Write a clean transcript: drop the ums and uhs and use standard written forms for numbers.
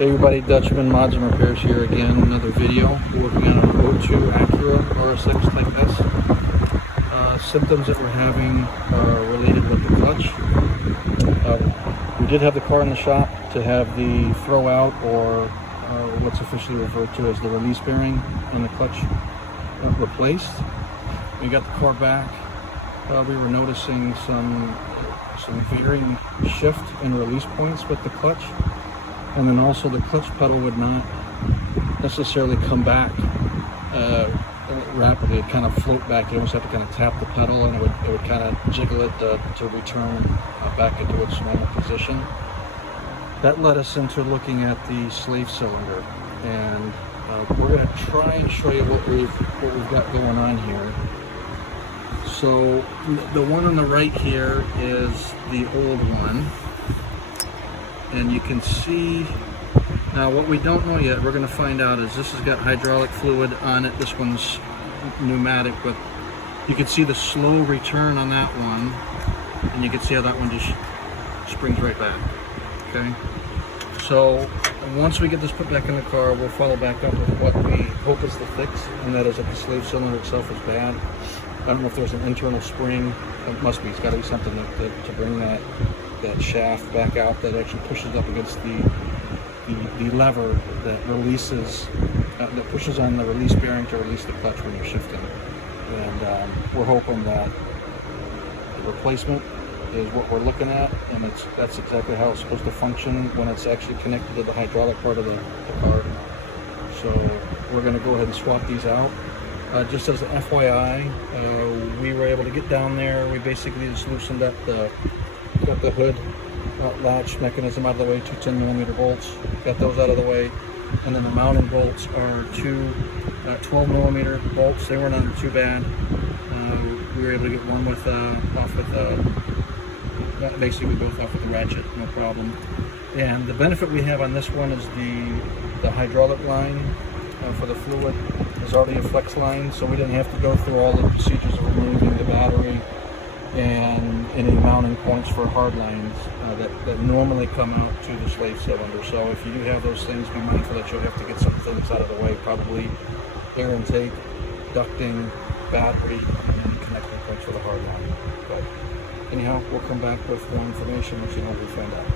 Hey everybody, Dutchman Mods and Repairs here again, another video. We're working on an 02 Acura RSX Type S. Symptoms that we're having are related with the clutch. We did have the car in the shop to have the throw out, or what's officially referred to as the release bearing on the clutch replaced. We got the car back. We were noticing some varying shift and release points with the clutch. And then also the clutch pedal would not necessarily come back rapidly. It'd kind of float back. You almost have to kind of tap the pedal, and it would kind of jiggle it to return back into its normal position. That led us into looking at the slave cylinder, and we're going to try and show you what we've got going on here. So the one on the right here is the old one. And you can see, now what we don't know yet, we're going to find out, is this has got hydraulic fluid on it. This one's pneumatic, but you can see the slow return on that one, and you can see how that one just springs right back. Okay, so once we get this put back in the car, we'll follow back up with what we hope is the fix, and that is that the slave cylinder itself is bad. I don't know if there's an internal spring. It must be. It's got to be something to bring that shaft back out, that actually pushes up against the lever that releases, that pushes on the release bearing to release the clutch when you're shifting. And we're hoping that the replacement is what we're looking at, and that's exactly how it's supposed to function when it's actually connected to the hydraulic part of the car. So we're going to go ahead and swap these out. Just as an FYI, we were able to get down there. We basically just loosened up got the hood latch mechanism out of the way, two 10mm bolts, got those out of the way, and then the mounting bolts are two 12mm bolts. They weren't under too bad. We were able to get one with basically both off with the ratchet, no problem. And the benefit we have on this one is the hydraulic line for the fluid is already a flex line, so we didn't have to go through all the procedures of removing the battery and any mounting points for hard lines that normally come out to the slave cylinder. So if you do have those things, be mindful that you'll have to get some things out of the way, probably air intake, ducting, battery, and any connecting points for the hard line. But anyhow, we'll come back with more information once you know what we find out.